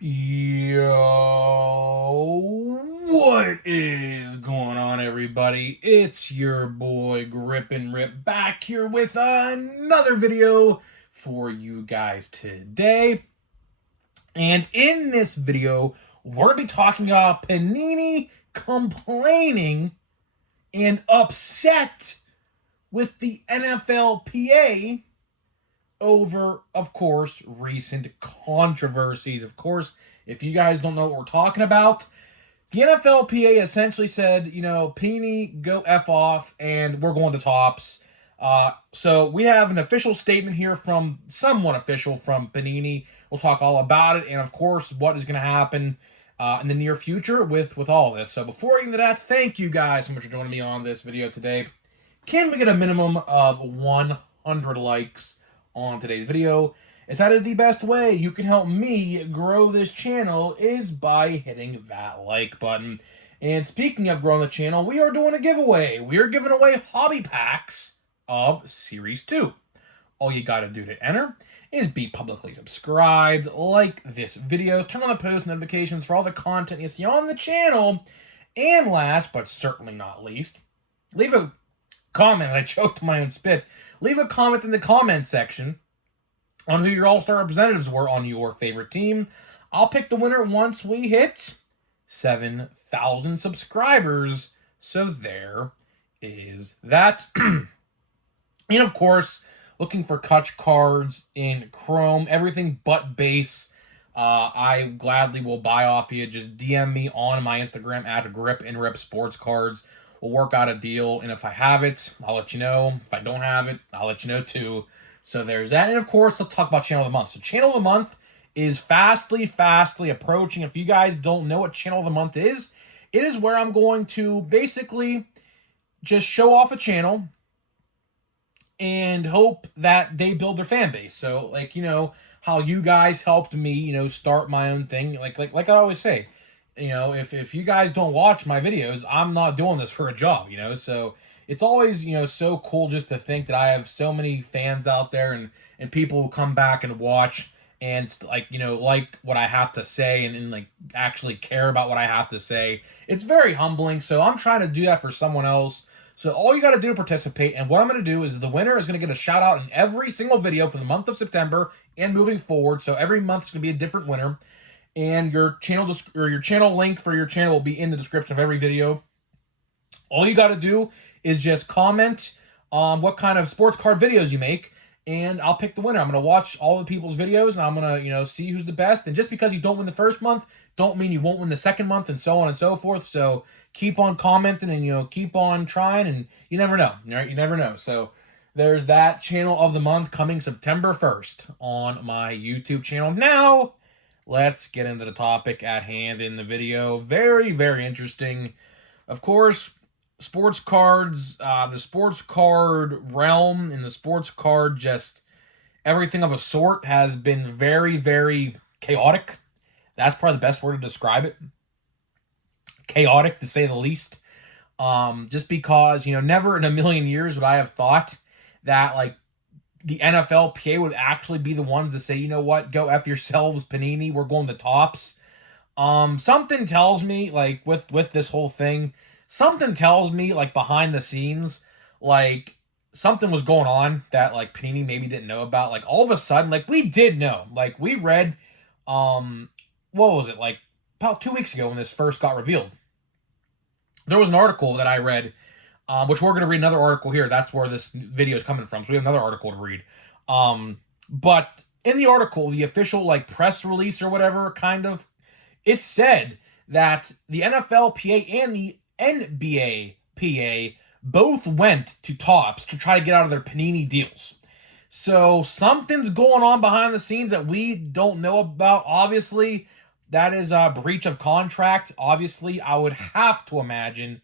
Yo, what is going on, everybody? It's your boy Grip and Rip back here with another video for you guys today. And in this video, we're going to be talking about Panini complaining and upset with the NFLPA over, of course, recent controversies. Of course, if you guys don't know what we're talking about, the NFLPA essentially said, Panini, go F off, and we're going to Tops. So we have an official statement here from someone official from Panini. We'll talk all about it, and of course, what is going to happen in the near future with all this. So before getting into that, thank you guys so much for joining me on this video today. Can we get a minimum of 100 likes on today's video? As that is the best way you can help me grow this channel is by hitting that like button. And speaking of growing the channel, we are doing a giveaway. We are giving away hobby packs of Series 2. All you gotta do to enter is be publicly subscribed, like this video, turn on the post notifications for all the content you see on the channel, and last but certainly not least, leave a comment. I choked my own spit. Leave a comment in the comment section on who your all-star representatives were on your favorite team. I'll pick the winner once we hit 7,000 subscribers. So there is that. And of course, looking for Kutch cards in Chrome, everything but base. I gladly will buy off you. Just DM me on my Instagram at Grip and Rip Sports Cards. We'll work out a deal, and if I have it, I'll let you know. If I don't have it, I'll let you know too. So there's that. And of course, let's talk about Channel of the Month. So Channel of the Month is fastly approaching. If you guys don't know what Channel of the Month is, it is where I'm going to basically just show off a channel and hope that they build their fan base. So, how you guys helped me, start my own thing. Like I always say, if you guys don't watch my videos, I'm not doing this for a job, So it's always, so cool just to think that I have so many fans out there and people who come back and watch and like what I have to say and like actually care about what I have to say. It's very humbling. So I'm trying to do that for someone else. So all you got to do to participate, and what I'm going to do is the winner is going to get a shout out in every single video for the month of September and moving forward. So every month is going to be a different winner. And your channel link for your channel will be in the description of every video. All you got to do is just comment on what kind of sports card videos you make, and I'll pick the winner. I'm going to watch all the people's videos, and I'm going to, see who's the best. And just because you don't win the first month, don't mean you won't win the second month, and so on and so forth. So keep on commenting and, keep on trying, and you never know, right? You never know. So there's that Channel of the Month coming September 1st on my YouTube channel. Now, let's get into the topic at hand in the video. Very, very interesting. Of course, sports cards, the sports card realm and the sports card, just everything of a sort has been very, very chaotic. That's probably the best word to describe it. Chaotic, to say the least. Just because, never in a million years would I have thought that, the NFLPA would actually be the ones to say, you know what, go F yourselves, Panini, we're going to Tops. Something tells me, with this whole thing, something tells me, behind the scenes, something was going on that, Panini maybe didn't know about. All of a sudden, we did know. We read, what was it, about 2 weeks ago when this first got revealed. There was an article that I read, which we're going to read another article here. That's where this video is coming from. So we have another article to read. But in the article, the official press release or whatever, it said that the NFLPA and the NBAPA both went to Tops to try to get out of their Panini deals. So something's going on behind the scenes that we don't know about. Obviously, that is a breach of contract. Obviously, I would have to imagine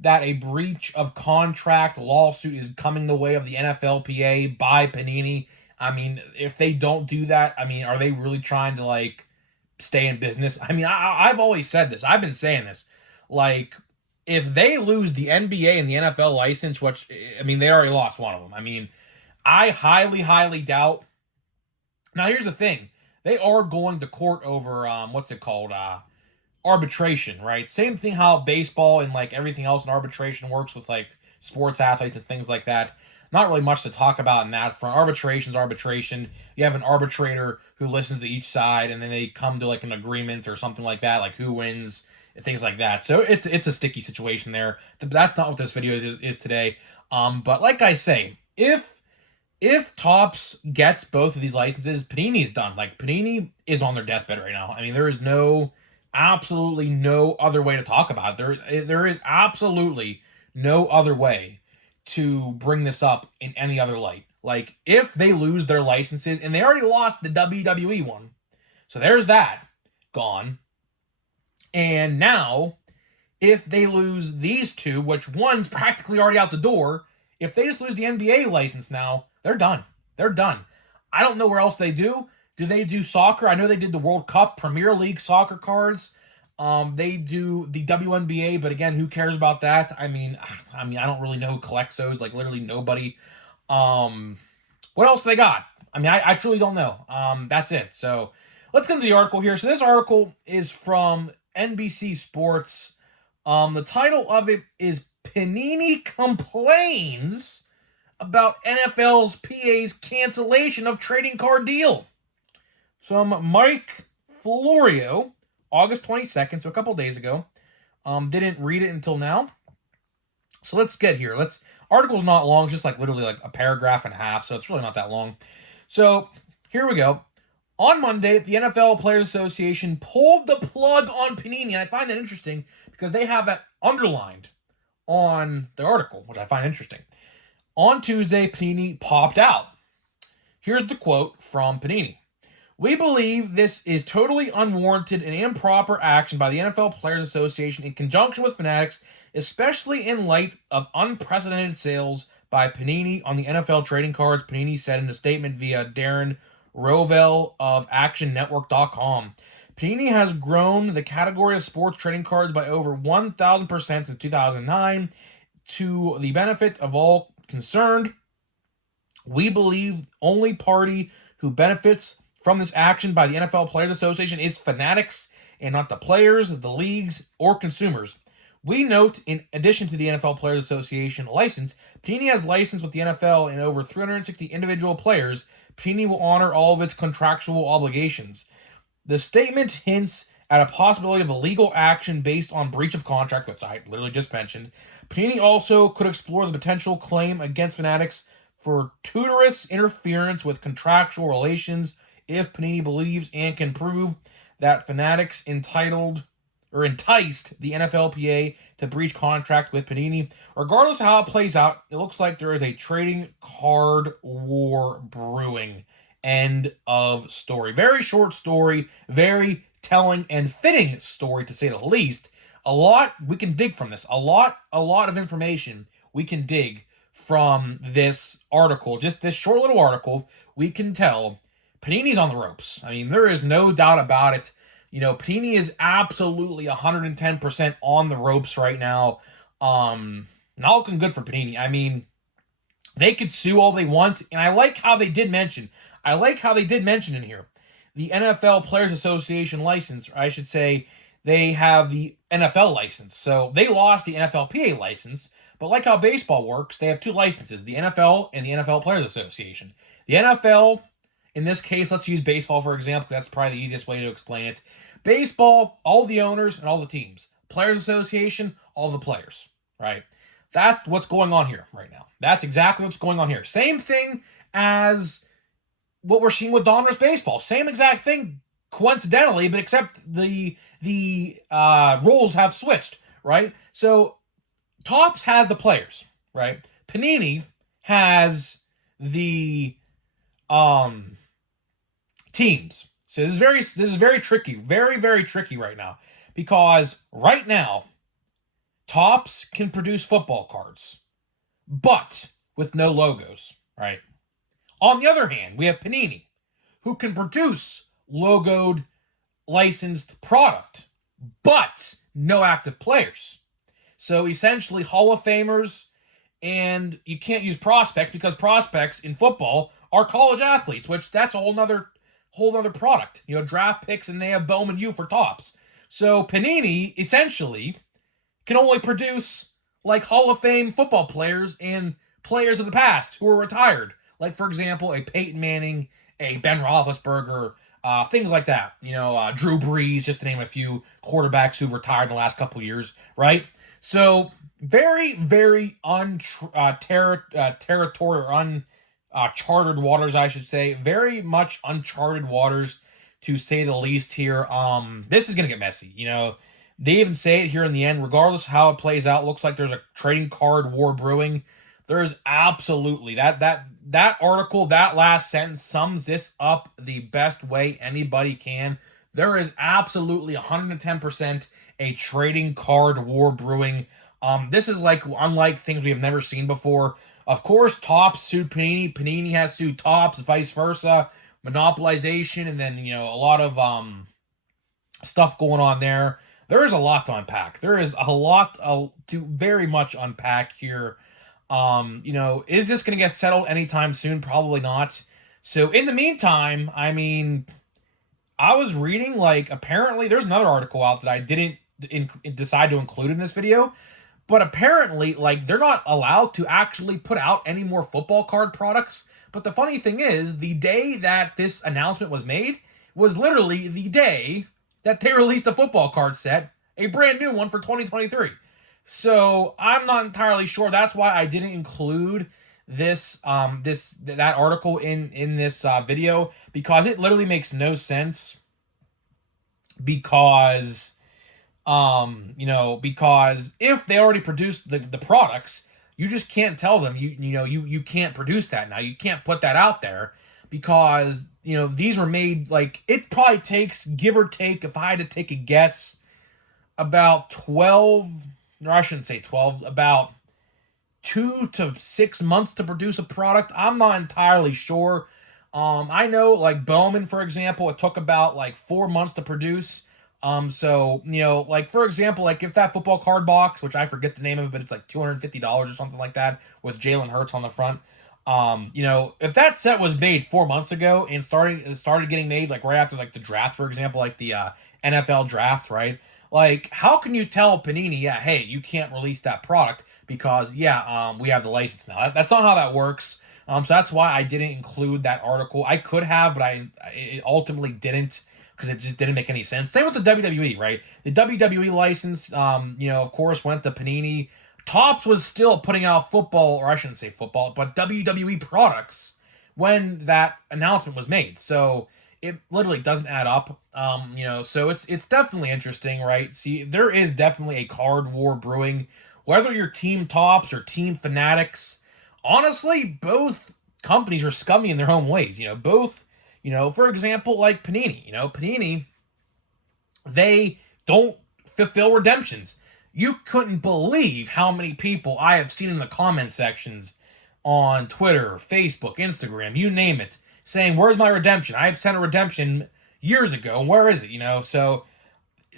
that a breach of contract lawsuit is coming the way of the NFLPA by Panini. I mean, if they don't do that, are they really trying to stay in business? I've always said this. I've been saying this. If they lose the NBA and the NFL license, which, they already lost one of them. I highly doubt Now, here's the thing. They are going to court over, what's it called? Arbitration, right? Same thing how baseball and, like, everything else in arbitration works with, like, sports athletes and things like that. Not really much to talk about in that front. Arbitration's arbitration. You have an arbitrator who listens to each side, and then they come to, like, an agreement or something like that, like who wins and things like that. So it's a sticky situation there. That's not what this video is today. But like I say, if Topps gets both of these licenses, Panini's done. Like, Panini is on their deathbed right now. I mean, there is absolutely no other way to talk about it. There is absolutely no other way to bring this up in any other light. Like, if they lose their licenses, and they already lost the WWE one, so there's that gone. And now, if they lose these two, which one's practically already out the door, if they just lose the NBA license now, they're done. They're done. I don't know where else they do. Do they do soccer? I know they did the World Cup, Premier League soccer cards. They do the WNBA, but again, who cares about that? I mean, I don't really know who collects those. Like, literally nobody. What else do they got? I mean, I truly don't know. That's it. So let's get into the article here. So this article is from NBC Sports. The title of it is Panini Complains about NFL's PA's cancellation of trading card deal. From Mike Florio, August 22nd, so a couple days ago. Didn't read it until now. So let's get here. Article's not long, it's just like literally like a paragraph and a half, so it's really not that long. So here we go. On Monday, the NFL Players Association pulled the plug on Panini, and I find that interesting because they have that underlined on the article, which I find interesting. On Tuesday, Panini popped out. Here's the quote from Panini. We believe this is totally unwarranted and improper action by the NFL Players Association in conjunction with Fanatics, especially in light of unprecedented sales by Panini on the NFL trading cards, Panini said in a statement via Darren Rovell of ActionNetwork.com. Panini has grown the category of sports trading cards by over 1,000% since 2009 to the benefit of all concerned. We believe only party who benefits from this action by the NFL Players Association is Fanatics and not the players, the leagues, or consumers. We note, in addition to the NFL Players Association license, Panini has license with the NFL and over 360 individual players. Panini will honor all of its contractual obligations. The statement hints at a possibility of a legal action based on breach of contract, which I literally just mentioned. Panini also could explore the potential claim against Fanatics for tutorous interference with contractual relations if Panini believes and can prove that Fanatics enticed the NFLPA to breach contract with Panini. Regardless of how it plays out, it looks like there is a trading card war brewing. End of story. Very short story, very telling and fitting story, to say the least. A lot we can dig from this. A lot of information we can dig from this article. Just this short little article, we can tell Panini's on the ropes. I mean, there is no doubt about it. You know, Panini is absolutely 110% on the ropes right now. Not looking good for Panini. I mean, they could sue all they want, and I like how they did mention in here the NFL Players Association license, or I should say they have the NFL license. So they lost the NFLPA license, but like how baseball works, they have two licenses, the NFL and the NFL Players Association. The NFL, in this case, let's use baseball for example, that's probably the easiest way to explain it. Baseball, all the owners and all the teams. Players Association, all the players, right? That's what's going on here right now. That's exactly what's going on here. Same thing as what we're seeing with Donruss Baseball. Same exact thing, coincidentally, but except the roles have switched, right? So Topps has the players, right? Panini has the teams. So this is very tricky, very tricky right now, because right now Topps can produce football cards, but with no logos, right? On the other hand, we have Panini, who can produce logoed, licensed product, but no active players. So essentially, Hall of Famers, and you can't use prospects because prospects in football are college athletes, which that's a whole nother whole other product. Draft picks, and they have Bowman U for Topps. So Panini essentially can only produce like Hall of Fame football players and players of the past who are retired. Like, for example, a Peyton Manning, a Ben Roethlisberger, things like that. Drew Brees, just to name a few quarterbacks who've retired in the last couple years, right? So very, very territory or uncharted waters, I should say. Very much uncharted waters, to say the least. Here, this is gonna get messy. They even say it here in the end. Regardless of how it plays out, looks like there's a trading card war brewing. There's absolutely that article, that last sentence sums this up the best way anybody can. There is absolutely 110% a trading card war brewing. This is like unlike things we have never seen before. Of course, Topps sued Panini. Panini has sued Topps, vice versa. Monopolization, and then a lot of stuff going on there. There is a lot to unpack. There is a lot to very much unpack here. Is this going to get settled anytime soon? Probably not. So in the meantime, I mean, I was reading, like, apparently there's another article out that I didn't decide to include in this video, but apparently, like, they're not allowed to actually put out any more football card products. But the funny thing is, the day that this announcement was made was literally the day that they released a football card set, a brand new one for 2023. So I'm not entirely sure. That's why I didn't include that article in this video, because it literally makes no sense. Because because if they already produced the products, you just can't tell them you can't produce that now. You can't put that out there, because these were made, like, it probably takes, give or take, if I had to take a guess, about 12, or I shouldn't say 12, about 2 to 6 months to produce a product. I'm not entirely sure. I know, like, Bowman, for example, it took about like 4 months to produce. So, like, for example, like, if that football card box, which I forget the name of it, but it's like $250 or something like that, with Jalen Hurts on the front. If that set was made 4 months ago and started getting made, like, right after, like, the draft, for example, like the NFL draft, right? Like, how can you tell Panini, yeah, hey, you can't release that product because, we have the license now? That's not how that works. So that's why I didn't include that article. I could have, but I ultimately didn't, because it just didn't make any sense. Same with the WWE, right? The WWE license, of course, went to Panini. Topps was still putting out football, or I shouldn't say football, but WWE products when that announcement was made. So it literally doesn't add up. So it's definitely interesting, right? See, there is definitely a card war brewing. Whether you're Team Topps or Team Fanatics, honestly, both companies are scummy in their own ways. Both, for example, like Panini. Panini, they don't fulfill redemptions. You couldn't believe how many people I have seen in the comment sections on Twitter, Facebook, Instagram, you name it, saying, where's my redemption? I sent a redemption years ago. Where is it? So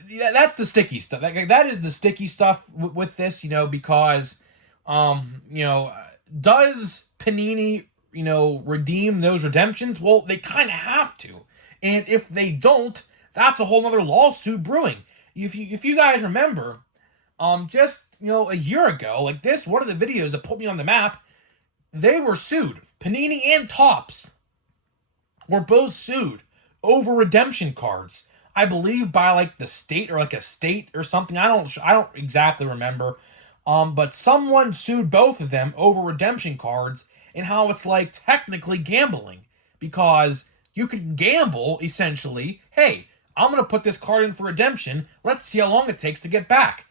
yeah, that's the sticky stuff. That is the sticky stuff with this, because, does Panini, redeem those redemptions? Well, they kind of have to. And if they don't, that's a whole other lawsuit brewing. If you guys remember, just, a year ago, like this, one of the videos that put me on the map, they were sued. Panini and Topps were both sued over redemption cards. I believe by like the state, or like a state or something. I don't exactly remember. But someone sued both of them over redemption cards, and how it's like technically gambling, because you can gamble essentially. Hey, I'm going to put this card in for redemption. Let's see how long it takes to get back.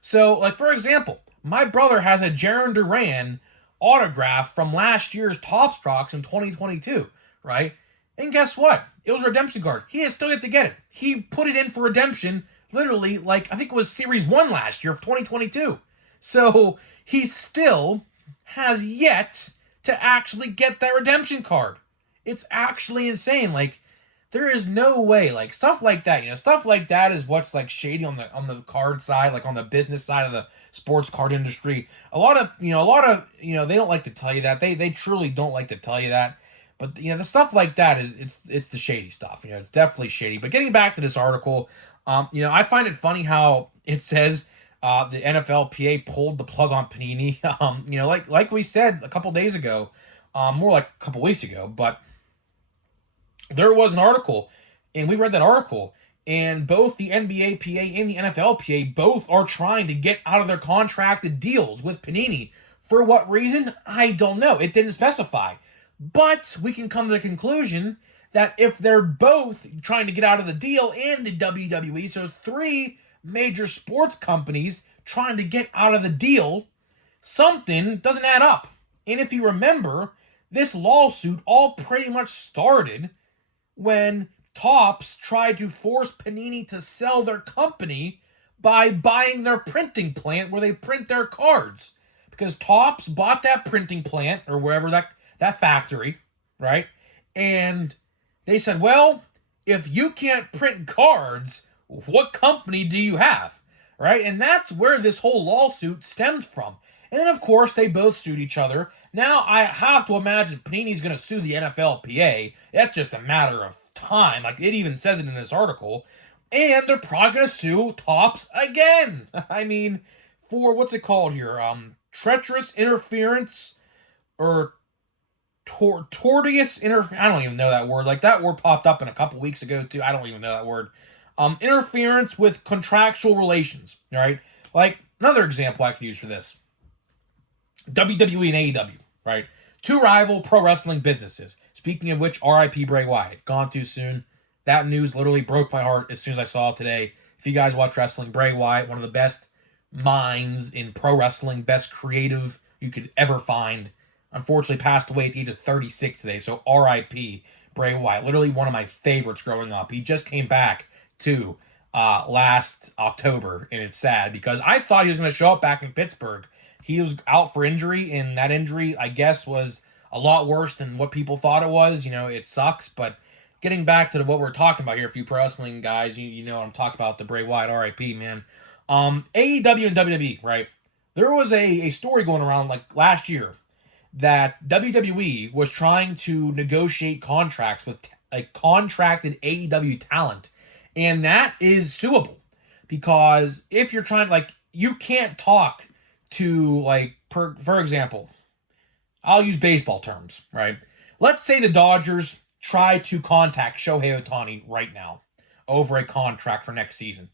So, like, for example, my brother has a Jaron Duran autograph from last year's Topps products in 2022, right? And guess what? It was a redemption card. He has still yet to get it. He put it in for redemption literally, like, I think it was Series 1 last year of 2022. So, he still has yet to actually get that redemption card. It's actually insane. Like, there is no way, like, stuff like that, stuff like that is what's, like, shady on the card side, like, on the business side of the sports card industry. A lot of, they don't like to tell you that. They truly don't like to tell you that. But the stuff like that it's the shady stuff. It's definitely shady. But getting back to this article, I find it funny how it says the NFLPA pulled the plug on Panini. Like we said a couple days ago, more like a couple weeks ago, but there was an article, and we read that article, and both the NBA PA and the NFL PA both are trying to get out of their contracted deals with Panini. For what reason? I don't know. It didn't specify. But we can come to the conclusion that if they're both trying to get out of the deal and the WWE, so three major sports companies trying to get out of the deal, something doesn't add up. And if you remember, this lawsuit all pretty much started when Topps tried to force Panini to sell their company by buying their printing plant where they print their cards. Because Topps bought that printing plant, or wherever that factory, right? And they said, well, if you can't print cards, what company do you have? Right? And that's where this whole lawsuit stems from. And then, of course, they both sued each other. Now, I have to imagine Panini's going to sue the NFLPA. That's just a matter of time. Like, it even says it in this article. And they're probably going to sue Topps again. I mean, for, what's it called here? Treacherous interference, or tortious interference. I don't even know that word. Like, that word popped up in a couple weeks ago, too. I don't even know that word. Interference with contractual relations, right? Like, another example I could use for this. WWE and AEW, right? Two rival pro wrestling businesses. Speaking of which, RIP Bray Wyatt. Gone too soon. That news literally broke my heart as soon as I saw it today. If you guys watch wrestling, Bray Wyatt, one of the best minds in pro wrestling, best creative you could ever find, unfortunately passed away at the age of 36 today. So RIP Bray Wyatt. Literally one of my favorites growing up. He just came back to last October, and it's sad because I thought he was going to show up back in Pittsburgh. He was out for injury, and that injury, I guess, was a lot worse than what people thought it was. It sucks, but getting back to what we're talking about here, a few pro wrestling guys, you know what I'm talking about, the Bray Wyatt RIP, man. AEW and WWE, right? There was a story going around like last year that WWE was trying to negotiate contracts with contracted AEW talent, and that is suable because if you're trying, you can't talk to, for example, I'll use baseball terms, right? Let's say the Dodgers try to contact Shohei Ohtani right now over a contract for next season.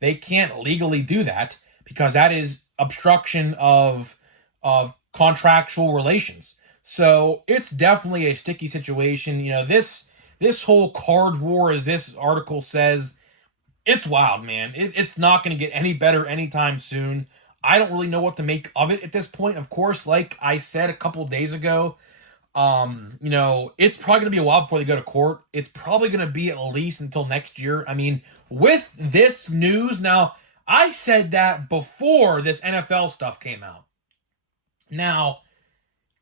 They can't legally do that because that is obstruction of contractual relations. So it's definitely a sticky situation. This whole card war, as this article says, it's wild, man. It's not going to get any better anytime soon. I don't really know what to make of it at this point. Of course, like I said a couple days ago, it's probably going to be a while before they go to court. It's probably going to be at least until next year. I mean, with this news, now, I said that before this NFL stuff came out. Now,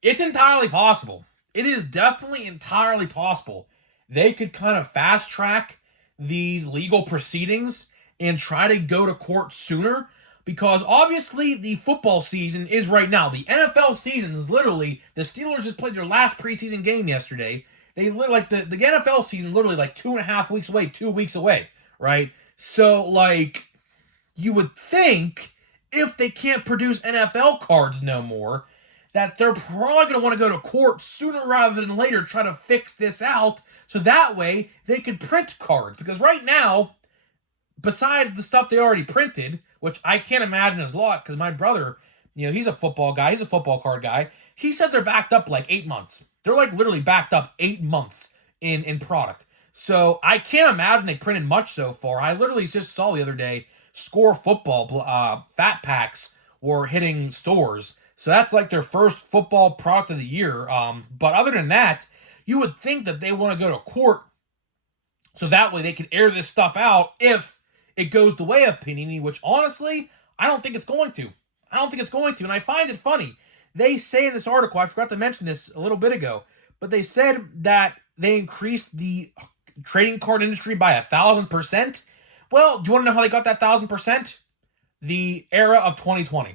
it's entirely possible. It is definitely entirely possible. They could kind of fast track these legal proceedings and try to go to court sooner. Because obviously the football season is right now. The NFL season is literally, the Steelers just played their last preseason game yesterday. They the NFL season literally 2.5 weeks away, 2 weeks away, right? So you would think if they can't produce NFL cards no more, that they're probably going to want to go to court sooner rather than later, try to fix this out, so that way they could print cards. Because right now, besides the stuff they already printed, which I can't imagine is a lot, because my brother, he's a football guy, he's a football card guy, he said they're backed up 8 months. They're literally backed up 8 months in product. So I can't imagine they printed much so far. I literally just saw the other day, Score Football fat packs were hitting stores. So that's their first football product of the year. But other than that, you would think that they want to go to court so that way they can air this stuff out if it goes the way of Panini, which honestly, I don't think it's going to. And I find it funny. They say in this article, I forgot to mention this a little bit ago, but they said that they increased the trading card industry by 1,000%. Well, do you want to know how they got that 1,000%? The era of 2020.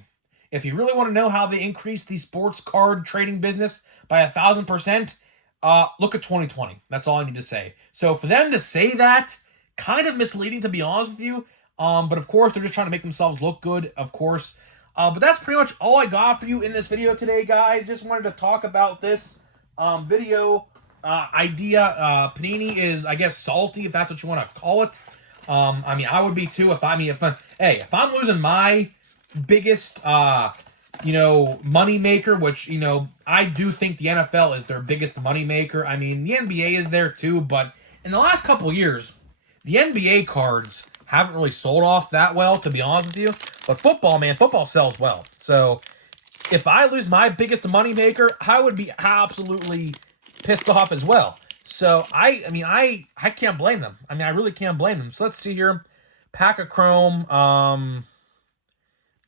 If you really want to know how they increased the sports card trading business by 1,000%, look at 2020. That's all I need to say. So for them to say that, kind of misleading, to be honest with you. But of course, they're just trying to make themselves look good, of course. But that's pretty much all I got for you in this video today, guys. Just wanted to talk about this video idea. Panini is, I guess, salty, if that's what you want to call it. I mean, I would be too if I'm losing my biggest, money maker, which, I do think the NFL is their biggest money maker. I mean, the NBA is there too, but in the last couple years, the NBA cards haven't really sold off that well, to be honest with you. But football, man, football sells well. So if I lose my biggest money maker, I would be absolutely pissed off as well. So I can't blame them. I mean, I really can't blame them. So let's see here. Pack of Chrome.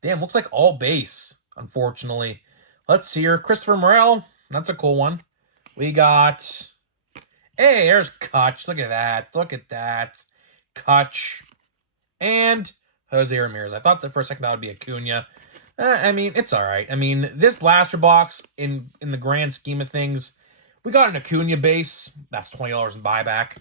Damn, looks like all base, unfortunately. Let's see here. Christopher Morel. That's a cool one. We got... Hey, there's Kutch. Look at that. Look at that. Kutch. And Jose Ramirez. I thought that for a second that would be Acuna. I mean, it's all right. I mean, this blaster box, in the grand scheme of things, we got an Acuna base. That's $20 in buyback.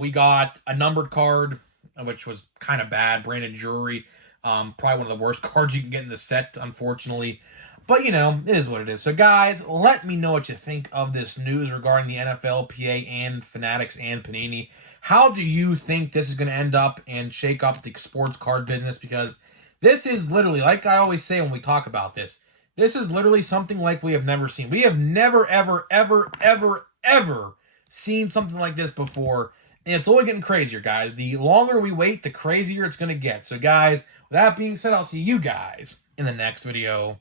We got a numbered card, which was kind of bad. Brandon Drury. Probably one of the worst cards you can get in the set, unfortunately. But, it is what it is. So, guys, let me know what you think of this news regarding the NFLPA and Fanatics and Panini. How do you think this is going to end up and shake up the sports card business? Because this is literally, like I always say when we talk about this, this is literally something like we have never seen. We have never, ever, ever, ever, ever seen something like this before. And it's only getting crazier, guys. The longer we wait, the crazier it's going to get. So, guys, with that being said, I'll see you guys in the next video.